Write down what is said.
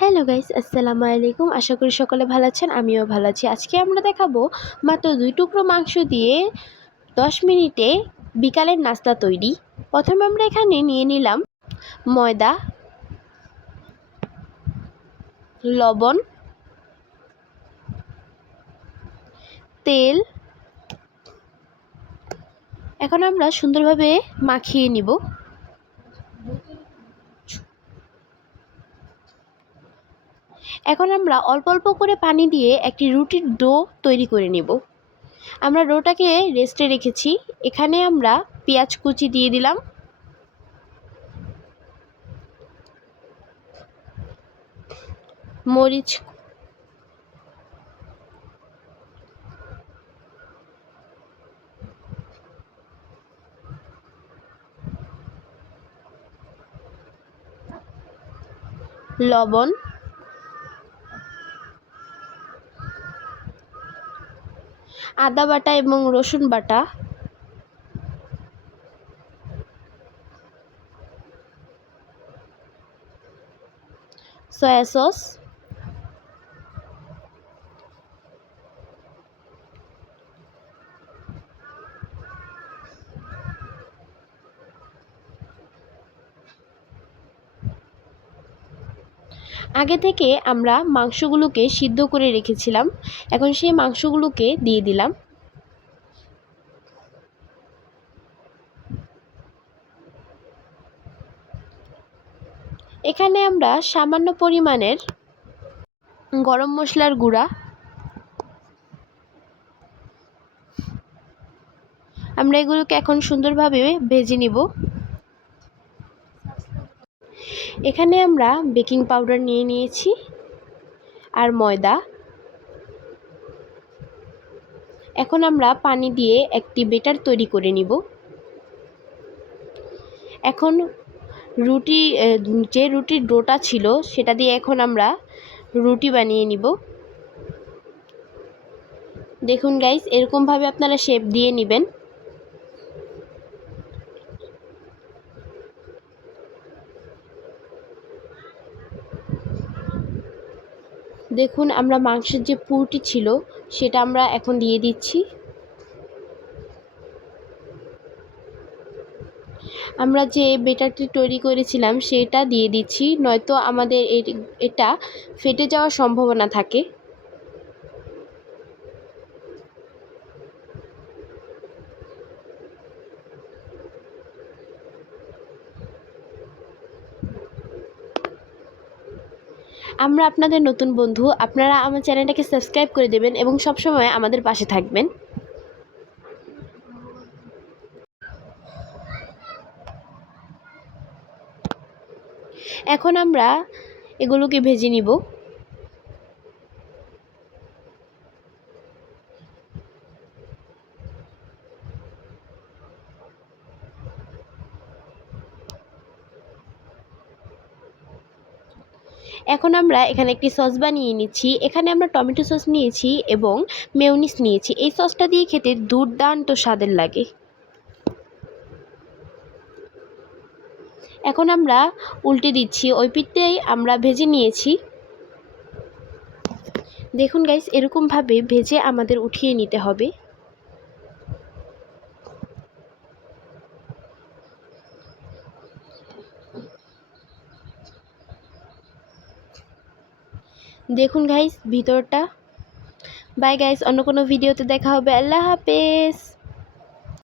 Hello guys আসসালামু আলাইকুম আশা করি সকলে ভালো আছেন, আমিও ভালো আছি। আজকে আমরা দেখাবো মাত্র দুই টুকরো মাংস দিয়ে দশ মিনিটে বিকালের নাস্তা তৈরি। প্রথমে আমরা এখানে নিয়ে নিলাম ময়দা, লবণ, তেল। এখন আমরা সুন্দরভাবে মাখিয়ে নিব। এখন আমরা অল্প অল্প করে পানি দিয়ে একটি রুটির ডো তৈরি করে নেব। আমরা ডোটাকে রেস্টে রেখেছি। এখানে আমরা পেঁয়াজ কুচি দিয়ে দিলাম। মরিচ লবণ আদা বাটা এবং রসুন বাটা। Soya sauce. আগে থেকে আমরা মাংসগুলোকে সিদ্ধ করে রেখেছিলাম। এখন সেই মাংসগুলোকে দিয়ে দিলাম। এখানে আমরা সামান্য পরিমাণের গরম মশলার গুঁড়া। আমরা এগুলোকে এখন সুন্দরভাবে ভেজে নিব। এখানে আমরা বেকিং পাউডার নিয়ে নিয়েছি আর ময়দা। এখন আমরা পানি দিয়ে একটি বেটার তৈরি করে নিব। এখন রুটি, যে রুটির ডোটা ছিল সেটা দিয়ে এখন আমরা রুটি বানিয়ে নিব। দেখুন গাইস এরকমভাবে আপনারা শেপ দিয়ে নেবেন। দেখুন, আমরা মাংসের যে পুরটি ছিল, সেটা আমরা এখন দিয়ে দিচ্ছি। আমরা যে বেটারটি তৈরি করেছিলাম, সেটা দিয়ে দিচ্ছি, নয়তো আমাদের এটা ফেটে যাওয়ার সম্ভাবনা থাকে। আমরা আপনাদের নতুন বন্ধু, আপনারা আমার চ্যানেলটাকে সাবস্ক্রাইব করে দেবেন এবং সবসময় আমাদের পাশে থাকবেন। এখন আমরা এগুলোকে ভেজে নিব। এখন আমরা এখানে একটি সস বানিয়ে নিচ্ছি। এখানে আমরা টমেটো সস নিয়েছি এবং মেউনিস নিয়েছি। এই সসটা দিয়ে খেতে দুর্দান্ত স্বাদের লাগে। এখন আমরা উল্টে দিচ্ছি। ওই পিঠটাই আমরা ভেজে নিয়েছি। দেখুন গাইস এরকমভাবে ভেজে আমাদের উঠিয়ে নিতে হবে। দেখুন গাইস ভিতরটা। বাই গাইস অন্য কোনো ভিডিওতে দেখা হবে। আল্লাহ হাফেজ।